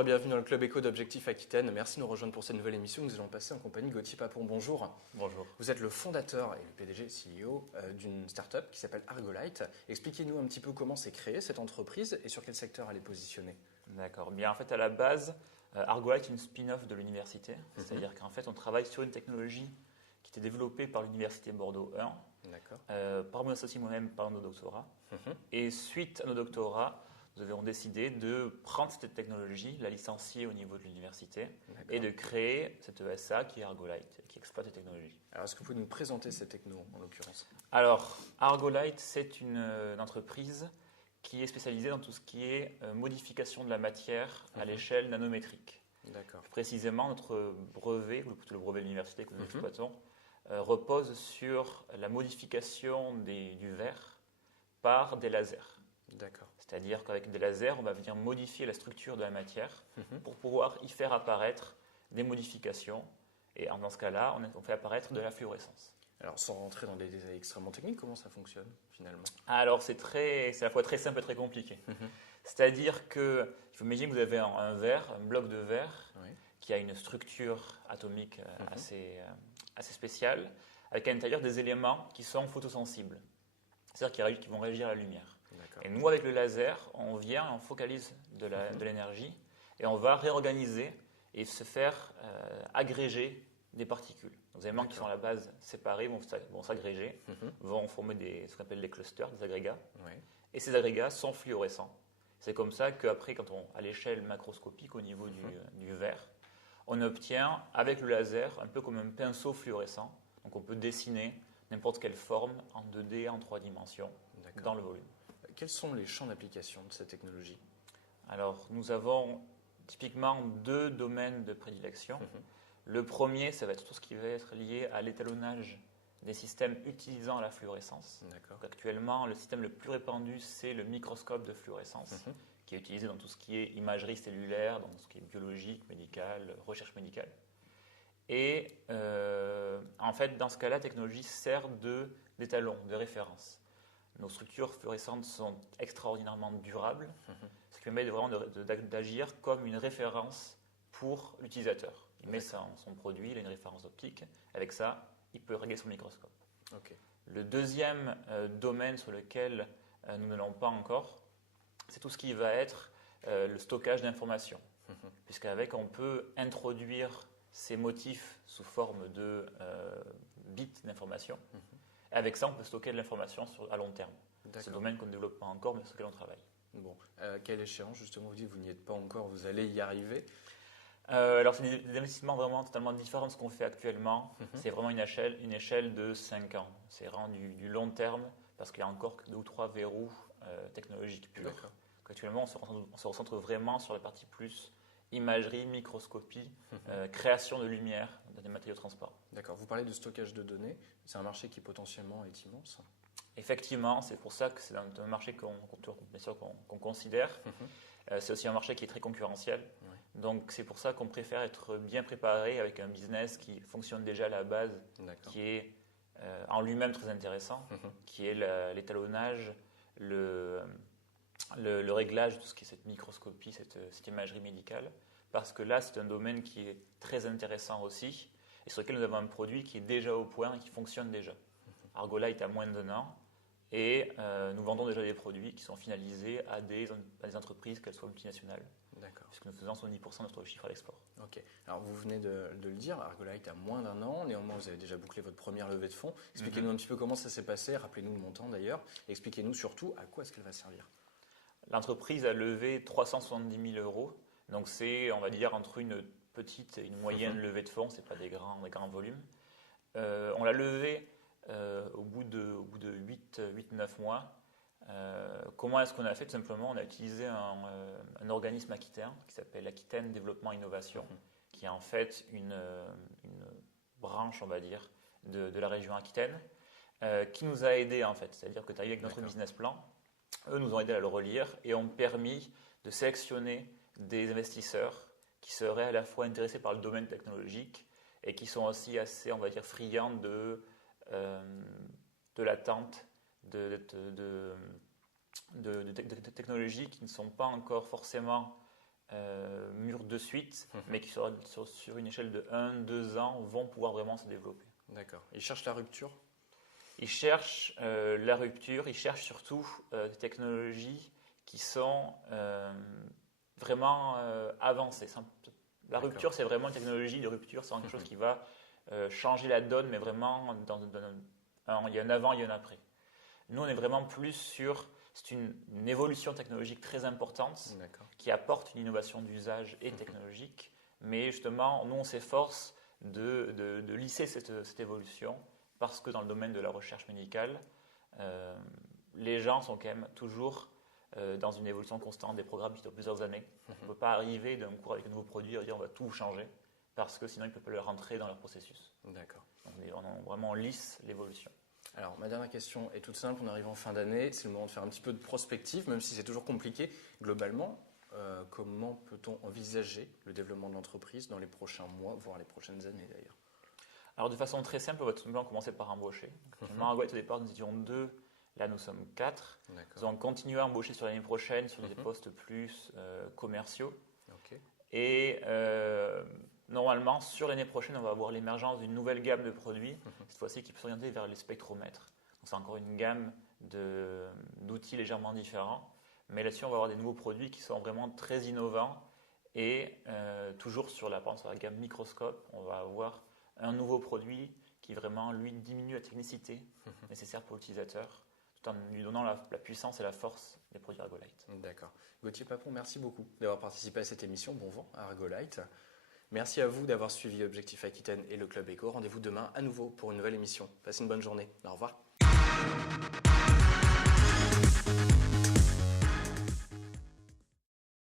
Bonjour et bienvenue dans le Club Éco d'Objectif Aquitaine. Merci de nous rejoindre pour cette nouvelle émission. Nous allons passer en compagnie de Gauthier Papon. Bonjour. Bonjour. Vous êtes le fondateur et le PDG CEO d'une start-up qui s'appelle Argolite. Expliquez-nous un petit peu comment s'est créée cette entreprise et sur quel secteur elle est positionnée. D'accord. Bien, en fait, à la base, Argolite est une spin-off de l'université. C'est-à-dire qu'en fait, on travaille sur une technologie qui était développée par l'université Bordeaux 1, par mon associé moi-même, par nos doctorats. Et suite à nos doctorats, nous avions décidé de prendre cette technologie, la licencier au niveau de l'université et de créer cette ESA qui est Argolite, qui exploite cette technologie. Alors, est-ce que vous pouvez nous présenter cette techno en l'occurrence? Alors, Argolite, c'est une entreprise qui est spécialisée dans tout ce qui est modification de la matière à l'échelle nanométrique. D'accord. Plus précisément, notre brevet, ou plutôt le brevet de l'université que nous exploitons, repose sur la modification du verre par des lasers. D'accord. C'est-à-dire qu'avec des lasers, on va venir modifier la structure de la matière pour pouvoir y faire apparaître des modifications. Et dans ce cas-là, on fait apparaître de la fluorescence. Alors, sans rentrer dans des détails extrêmement techniques, comment ça fonctionne finalement? Alors, c'est à la fois très simple et très compliqué. C'est-à-dire qu'il faut imaginer que vous avez un verre, un bloc de verre, qui a une structure atomique assez spéciale, avec à l'intérieur des éléments qui sont photosensibles. C'est-à-dire qui vont réagir à la lumière. Et nous, avec le laser, on vient, on focalise de l'énergie et on va réorganiser et se faire agréger des particules. Les éléments qui sont à la base séparés vont s'agréger, vont former ce qu'on appelle des clusters, des agrégats. Et ces agrégats sont fluorescents. C'est comme ça qu'après, à l'échelle macroscopique au niveau du verre, on obtient avec le laser un peu comme un pinceau fluorescent. Donc on peut dessiner n'importe quelle forme en 2D, en 3 dimensions, dans le volume. Quels sont les champs d'application de cette technologie? Alors, nous avons typiquement 2 domaines de prédilection. Le premier, ça va être tout ce qui va être lié à l'étalonnage des systèmes utilisant la fluorescence. Donc, actuellement, le système le plus répandu, c'est le microscope de fluorescence, qui est utilisé dans tout ce qui est imagerie cellulaire, dans tout ce qui est biologique, médical, recherche médicale. Et en fait, dans ce cas-là, la technologie sert d'étalon, de référence. Nos structures fluorescentes sont extraordinairement durables, ce qui permet vraiment d'agir comme une référence pour l'utilisateur. Il met son produit, il a une référence optique. Avec ça, il peut régler son microscope. Le deuxième domaine sur lequel nous n'allons pas encore, c'est tout ce qui va être le stockage d'informations. Puisqu'avec, on peut introduire ces motifs sous forme de bits d'information. Avec ça, on peut stocker de l'information à long terme. C'est un domaine qu'on ne développe pas encore, mais sur lequel on travaille. Bon, quelle échéance, justement, vous dites que vous n'y êtes pas encore, vous allez y arriver? Alors, c'est des investissements vraiment totalement différents de ce qu'on fait actuellement. C'est vraiment une échelle de 5 ans. C'est vraiment du long terme, parce qu'il y a encore 2 ou 3 verrous technologiques purs. Actuellement, on se recentre vraiment sur la partie plus imagerie, microscopie, création de lumière dans des matériaux de transport. D'accord. Vous parlez de stockage de données. C'est un marché qui potentiellement est immense. Effectivement, c'est pour ça que c'est un marché qu'on considère. C'est aussi un marché qui est très concurrentiel. Donc c'est pour ça qu'on préfère être bien préparé avec un business qui fonctionne déjà à la base, qui est en lui-même très intéressant, qui est l'étalonnage, le réglage de tout ce qui est cette microscopie, cette imagerie médicale, parce que là, c'est un domaine qui est très intéressant aussi, et sur lequel nous avons un produit qui est déjà au point et qui fonctionne déjà. Argolite a moins d'1 an, et nous vendons déjà des produits qui sont finalisés à des entreprises, qu'elles soient multinationales, puisque nous faisons 70% de notre chiffre à l'export. Ok. Alors, vous venez de le dire, Argolite a moins d'1 an, néanmoins, vous avez déjà bouclé votre première levée de fonds. Expliquez-nous un petit peu comment ça s'est passé, rappelez-nous le montant d'ailleurs, et expliquez-nous surtout à quoi est-ce qu'elle va servir. L'entreprise a levé 370 000 euros. Donc c'est, on va dire, entre une petite et une moyenne levée de fonds. Ce n'est pas des grands volumes. On l'a levé au bout de 8-9 mois. Comment est-ce qu'on a fait? Tout simplement, on a utilisé un organisme aquitain qui s'appelle Aquitaine Développement Innovation, qui est en fait une branche, on va dire, de la région Aquitaine, qui nous a aidés en fait. C'est-à-dire que tu arrives avec notre business plan. Eux nous ont aidés à le relire et ont permis de sélectionner des investisseurs qui seraient à la fois intéressés par le domaine technologique et qui sont aussi assez, on va dire, friands de l'attente de technologies qui ne sont pas encore forcément mûrs de suite, mais qui sur une échelle de 1-2 ans vont pouvoir vraiment se développer. D'accord. Ils cherchent la rupture? Ils cherchent la rupture, ils cherchent surtout des technologies qui sont vraiment avancées. La rupture, c'est vraiment une technologie de rupture, c'est quelque chose qui va changer la donne, mais vraiment, il y a un avant, il y a un après. Nous, on est vraiment plus sur... C'est une évolution technologique très importante qui apporte une innovation d'usage et technologique, mais justement, nous, on s'efforce de lisser cette évolution parce que dans le domaine de la recherche médicale, les gens sont quand même toujours dans une évolution constante des programmes qui durent plusieurs années. On ne peut pas arriver d'un coup avec un nouveau produit et dire on va tout changer parce que sinon ils ne peuvent pas le rentrer dans leur processus. D'accord. Donc on lisse l'évolution. Alors, ma dernière question est toute simple. On arrive en fin d'année. C'est le moment de faire un petit peu de prospective, même si c'est toujours compliqué. Globalement, comment peut-on envisager le développement de l'entreprise dans les prochains mois, voire les prochaines années d'ailleurs? Alors, de façon très simple, on va tout simplement commencer par embaucher. Argolight, au départ, nous étions 2. Là, nous sommes 4. Nous allons continuer à embaucher sur l'année prochaine sur des postes plus commerciaux. Et normalement, sur l'année prochaine, on va avoir l'émergence d'une nouvelle gamme de produits, cette fois-ci qui peut s'orienter vers les spectromètres. C'est encore une gamme d'outils légèrement différents, mais là-dessus, on va avoir des nouveaux produits qui sont vraiment très innovants. Et toujours sur la gamme microscope, on va avoir un nouveau produit qui vraiment, lui, diminue la technicité nécessaire pour l'utilisateur, tout en lui donnant la puissance et la force des produits Argolyte. D'accord. Gauthier Papon, merci beaucoup d'avoir participé à cette émission. Bon vent à Argolyte. Merci à vous d'avoir suivi Objectif Aquitaine et le Club Éco. Rendez-vous demain à nouveau pour une nouvelle émission. Passez une bonne journée. Au revoir.